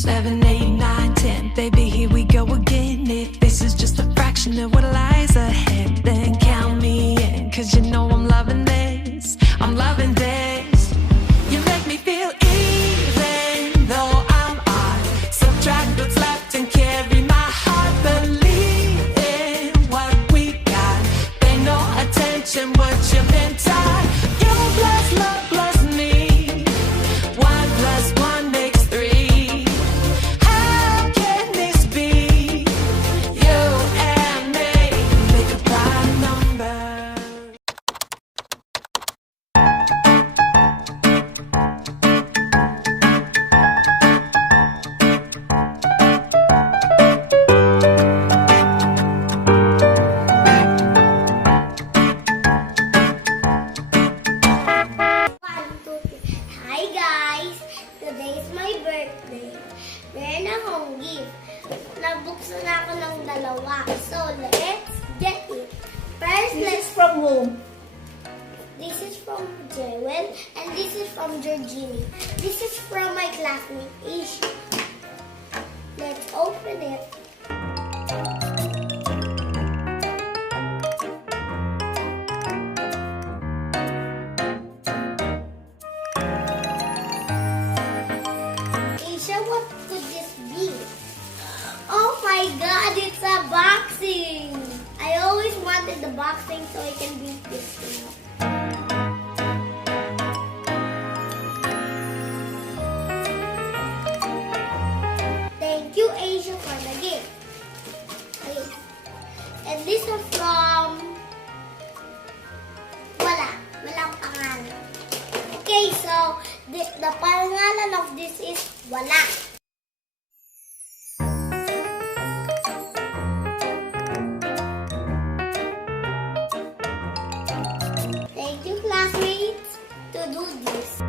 7, 8, 9, 10. Baby, here we go again. If this is just a fraction of what lies ahead, then count me in, 'cause you know I'm loving this. I'm loving this. You make me feel even though I'm odd. Subtract what's left and carry my heart. Believe in what we got. Pay no attention what you've been taught. You plus love plus me. 1 plus 1 makes 3. How can this be? You and me make a prime number. One, two, three. Hi guys! Today is my birthday. Meron akong gift. Nabuksan na ako ng dalawa. So, let's get it. First, This is from whom? this is from Jewel and this is from Georgine. This is from my classmate Isha. Let's open it. Isha, what could this be? Oh my god, it's a boxing! I always wanted the boxing so I can beat this thing up. Thank you, Asia, for the gift. Okay. And this is from... Walang pangalan. Okay, so the pangalan of this is Wala. Thank you, classmates, to do this.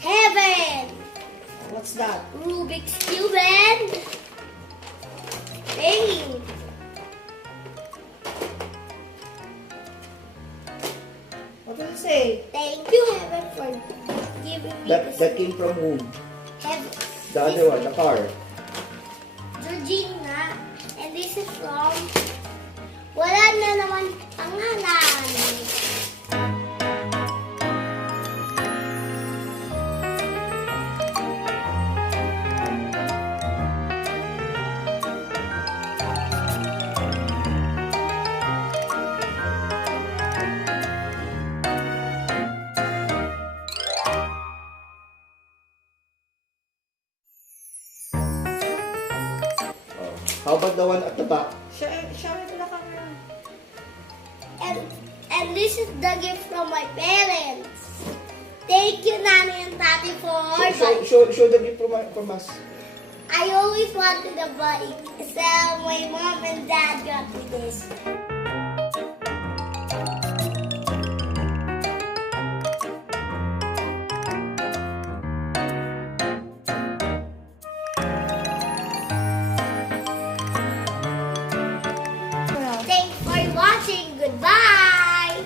Heaven! What's that? Rubik's Cube and paint. What does it say? Thank you, Heaven, for giving me this. That came from whom? Heaven. The other one, the car. Georgina. And this is from... Wala na naman pangalan. How about the one at the back? Show me to the camera. And this is the gift from my parents. Thank you, Nani and Tati, for... Show the gift from us. I always wanted a bike, so my mom and dad got me this. Thanks for watching. Goodbye.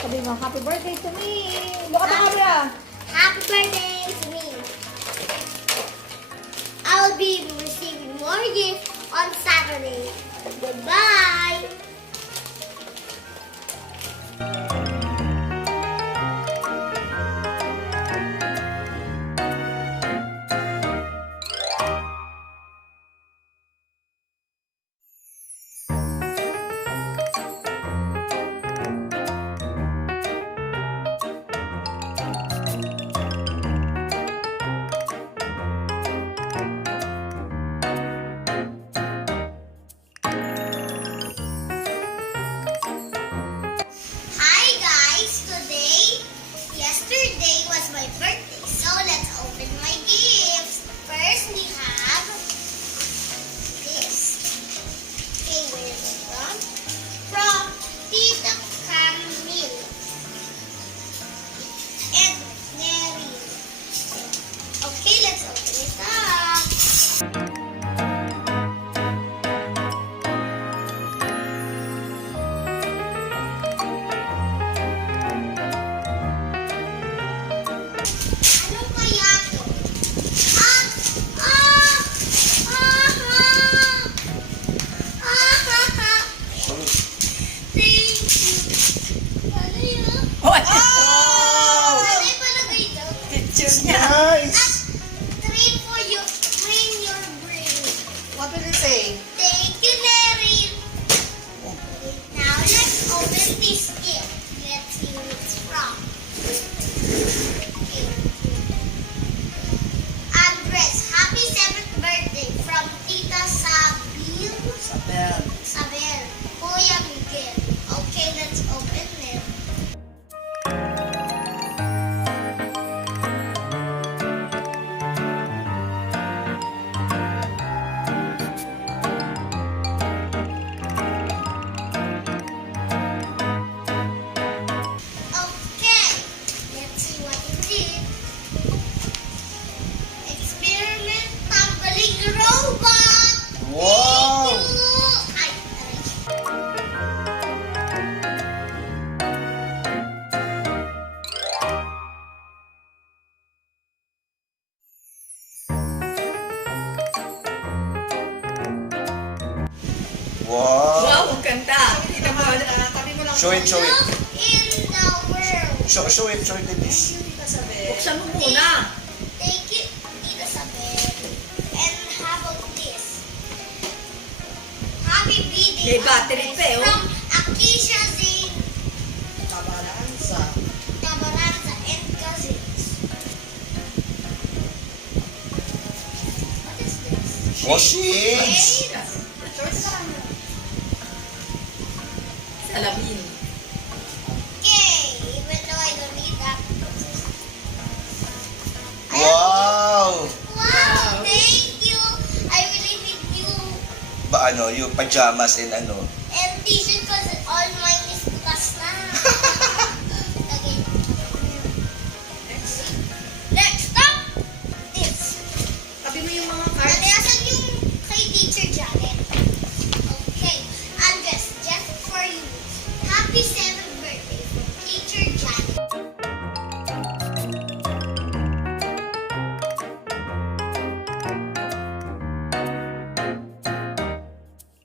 Sabi mo, happy birthday to me. Look at the camera. Happy birthday to me. I'll be receiving more gifts on Saturday. Goodbye. Show it, show it. Look in the world. Show it, the dish. Buksan mo muna. Take it, Tita Sabel. And how about this? Happy birthday, May battery pa, oh. from Akisha Zane Tabaransa. Tabaranza and cousins. What is this? Oh, shades! Salamin. Okay, even though I don't need that. Wow! Wow, thank you. I really need you. Ba ano, yung pajamas and ano. And t-shirt because all mine is bukas na. Okay. Next up, this. Sabi mo yung mga cards. Nanayasan yung kay Teacher Janet. Okay. Andres, just for you. Happy 7th birthday from Teacher Janet.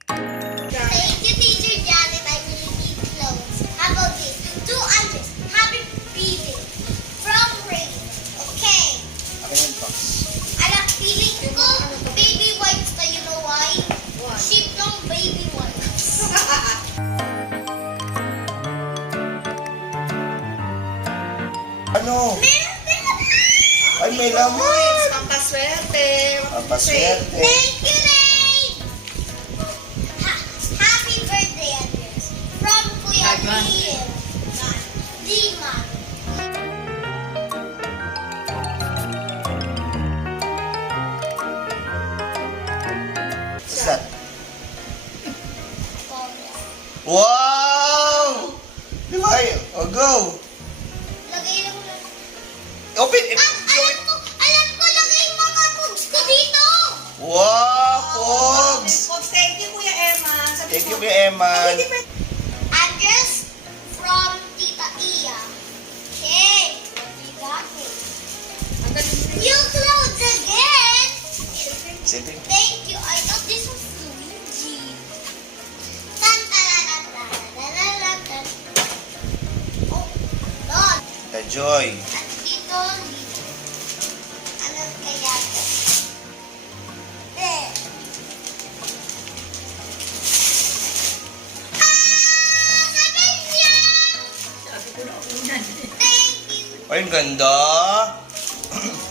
Thank you, Teacher Janet. I really need clothes. How about this? To Andres, happy birthday from Rain. Okay. Akin yung box. Alam, feeling ko, baby wipes na, you know why? Why? Ship ng baby wipes. Ano? Meron din na. Ay, may laman! Pampaswerte. Pampaswerte. Thank you, Rain! Happy birthday, Andres. From Kuya Diman. Liam. Diman. What's that? Wow! Di ba? Oh, go! Lagay lang na. Open it! Alam ko, lagay yung mga foods ko dito. Wow, Pogs! Pogs, thank you, Kuya Emma. Sabi Thank you mo- kay Eman. Hindi pa- Andres from Tita Iya. Okay, what we got here? Ang galing mo rin. New clothes again. Siyempre. Thank you. I thought this was Luigi. Tan tan tan tan tan tan. Oh, Lord. The Joy. At dito, ano kaya to? Eh. Sabi niya. Sabi ko na unan. Thank you. Ay, ang ganda.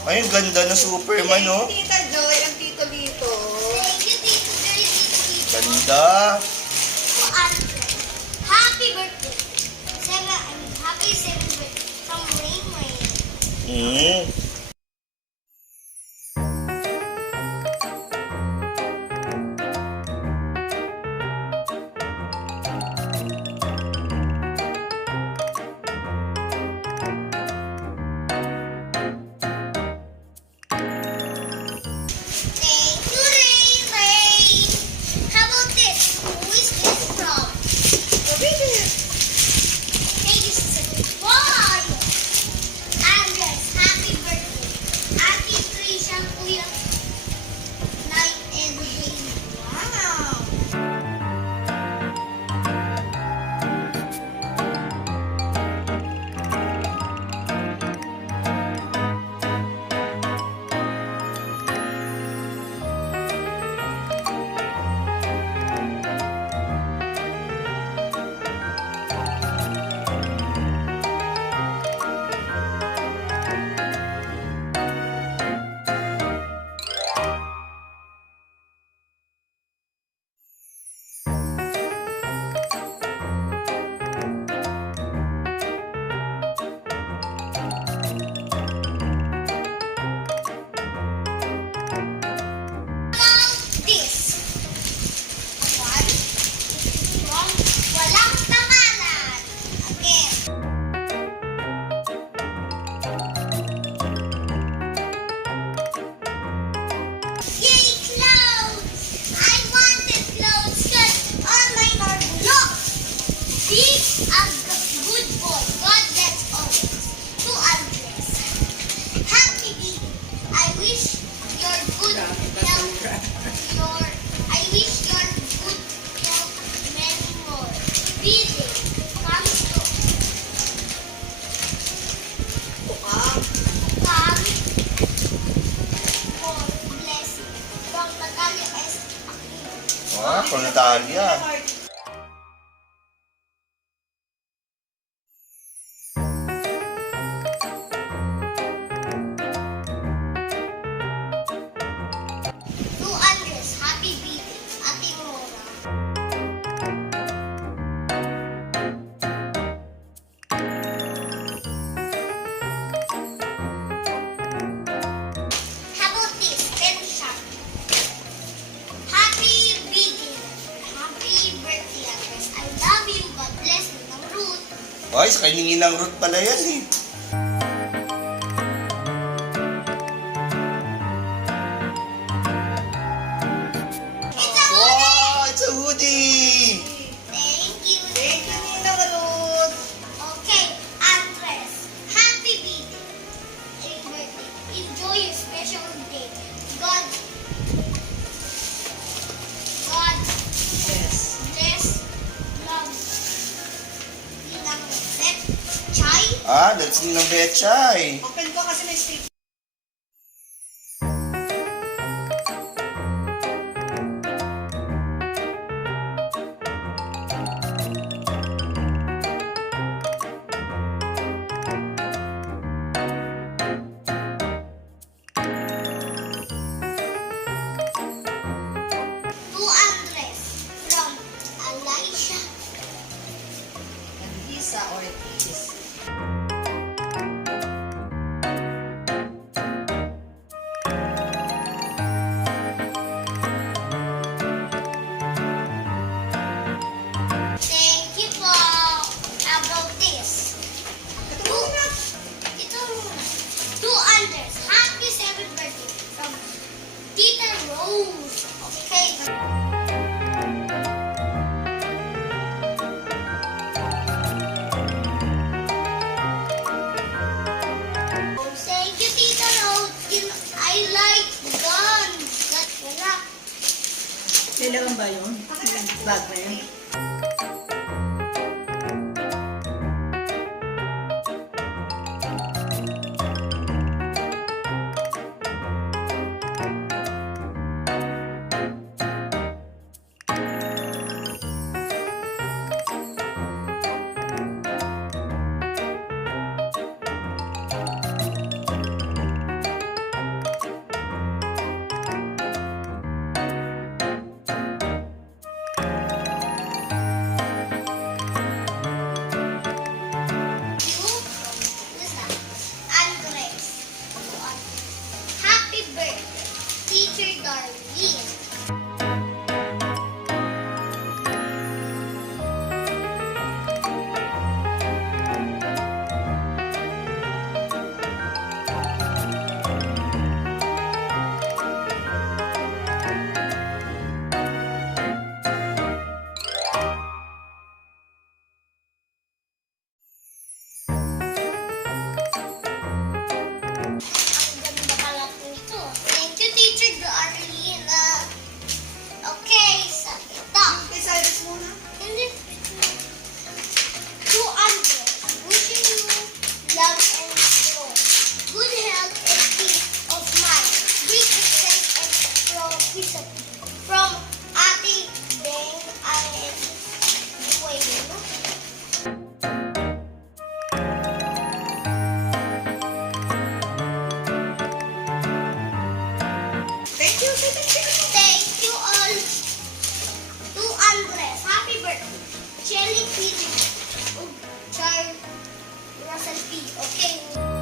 Ay, ang ganda na Superman, no? Tita Joy, ang tito dito. Thank you, Tito Joy, Tito. Ganda. To Andres. Happy birthday. Happy 7th birthday from Rain Rain. Mm. Thank you, Rain Rain. How about this? Who is this from? Hey, this is a boy. Andres, happy birthday Nako, Natalia. To Andres, happy birthday, Ate Mora. How about this? Tensha. Happy birthday. Happy birthday, Andres. I love you. God bless you. Ng Ruth. Ay, sa kaningin ng root pala yan eh. It's a Wow, it's a hoodie! Thank you. Thank you, Ninang Ruth! Okay, Andres. Happy birthday. Enjoy your special day. God bless. Love. Ninang Set. Chai. Ah, that's Ninang Betchay. Open ko kasi may stick. To Andres. From Elisha. Lisa Ortiz. Thank you po. How about this? Ito muna. To Andres. Happy 7th birthday from Tita Rose. Okay. Thank you, Tita Rose. I like guns. That's wala. Kailangan ba yun? Bag na yun? Happy birthday, Teacher Darlene. Ang ganda pala po ito. Thank you, Teacher Darlene. Okay, sa ito. Kay Cyrus muna. Hindi. To Andres, wishing you love and joy, good health and peace of mind, great success and from Ate Beng and Duane. Thank you. Thank you all. To Andres, happy birthday. Shelly P. Char Russell P. Okay.